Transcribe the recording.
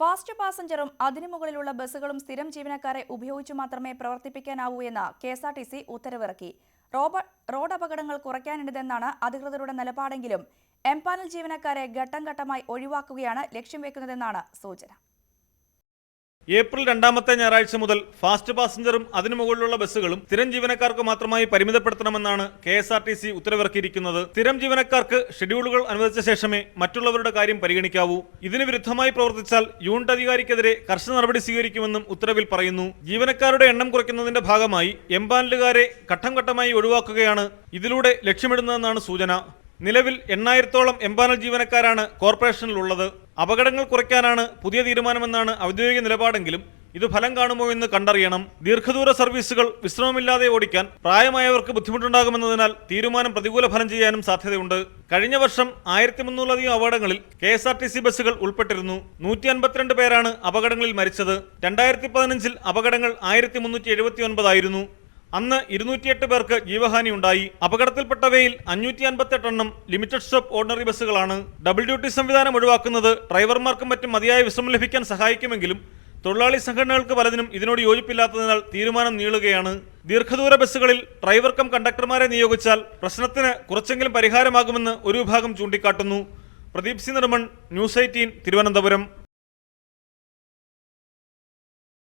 Fast പാസഞ്ചറും അതിനു മുകളിലുള്ള ബസ്സുകളും സ്ഥിരം ജീവനക്കാരെ ഉപയോഗിച്ചു മാത്രമേ പ്രവർത്തിപ്പിക്കാനാവൂ എന്ന് KSRTC ഉത്തരവിറക്കി. റോഡ് അപകടങ്ങൾ കുറയ്ക്കാനിടതെന്നാണ് അധികൃതരുടെ നിലപാടെങ്കിലും എംപാനൽ ജീവനക്കാരെ ഘട്ടം ഘട്ടമായി ഒഴിവാക്കുകയാണ് ലക്ഷ്യം വെക്കുന്നതെന്നാണ് സൂചന. ഏപ്രിൽ 2-ാമത്തെ ഞായറാഴ്ച മുതൽ ഫാസ്റ്റ് പാസഞ്ചറും അതിനു മുകളിലുള്ള ബസ്സുകളും സ്ഥിരം ജീവനക്കാർക്ക് മാത്രമായി പരിമിതപ്പെടുത്തണമെന്നാണ് KSRTC ഉത്തരവിറക്കിയിരിക്കുന്നത്. സ്ഥിരം ജീവനക്കാർക്ക് ഷെഡ്യൂളുകൾ അനുവദിച്ച ശേഷമേ മറ്റുള്ളവരുടെ കാര്യം പരിഗണിക്കാവൂ. ഇതിന് വിരുദ്ധമായി പ്രവർത്തിച്ചാൽ യൂണിറ്റ് അധികാരിക്കെതിരെ കർശന നടപടി സ്വീകരിക്കുമെന്നും ഉത്തരവിൽ പറയുന്നു. ജീവനക്കാരുടെ എണ്ണം കുറയ്ക്കുന്നതിന്റെ ഭാഗമായി എംപാനലുകാരെ ഘട്ടം ഘട്ടമായി ഒഴിവാക്കുകയാണ് ഇതിലൂടെ ലക്ഷ്യമിടുന്നതെന്നാണ് സൂചന. നിലവിൽ 8000-ഓളം എംപാനൽ ജീവനക്കാരാണ് കോർപ്പറേഷനിലുള്ളത്. അപകടങ്ങൾ കുറയ്ക്കാനാണ് പുതിയ തീരുമാനമെന്നാണ് ഔദ്യോഗിക നിലപാടെങ്കിലും ഇത് ഫലം കാണുമോ എന്ന് കണ്ടറിയണം. ദീർഘദൂര സർവീസുകൾ വിശ്രമമില്ലാതെ ഓടിക്കാൻ പ്രായമായവർക്ക് ബുദ്ധിമുട്ടുണ്ടാകുമെന്നതിനാൽ തീരുമാനം പ്രതികൂല ഫലം ചെയ്യാനും സാധ്യതയുണ്ട്. കഴിഞ്ഞ വർഷം 1300-ലധികം അപകടങ്ങളിൽ KSRTC ബസ്സുകൾ ഉൾപ്പെട്ടിരുന്നു. 152 പേരാണ് അപകടങ്ങളിൽ മരിച്ചത്. 2015-ൽ അപകടങ്ങൾ 1379 ആയിരുന്നു. അന്ന് 208 പേർക്ക് ജീവഹാനി ഉണ്ടായി. അപകടത്തിൽപ്പെട്ടവയിൽ 558 എണ്ണം ലിമിറ്റഡ് സ്റ്റോപ്പ് ഓർഡിനറി ബസ്സുകളാണ്. ഡബിൾ ഡ്യൂട്ടി സംവിധാനം ഒഴിവാക്കുന്നത് ഡ്രൈവർമാർക്കും മറ്റും മതിയായ വിശ്രമം ലഭിക്കാൻ സഹായിക്കുമെങ്കിലും തൊഴിലാളി സംഘടനകൾക്ക് പലതിനും ഇതിനോട് യോജിപ്പില്ലാത്തതിനാൽ തീരുമാനം നീളുകയാണ്. ദീർഘദൂര ബസ്സുകളിൽ ഡ്രൈവർ കം കണ്ടക്ടർമാരെ നിയോഗിച്ചാൽ പ്രശ്നത്തിന് കുറച്ചെങ്കിലും പരിഹാരമാകുമെന്ന് ഒരു വിഭാഗം ചൂണ്ടിക്കാട്ടുന്നു. Pradeep C Nirman, News 18, Thiruvananthapuram.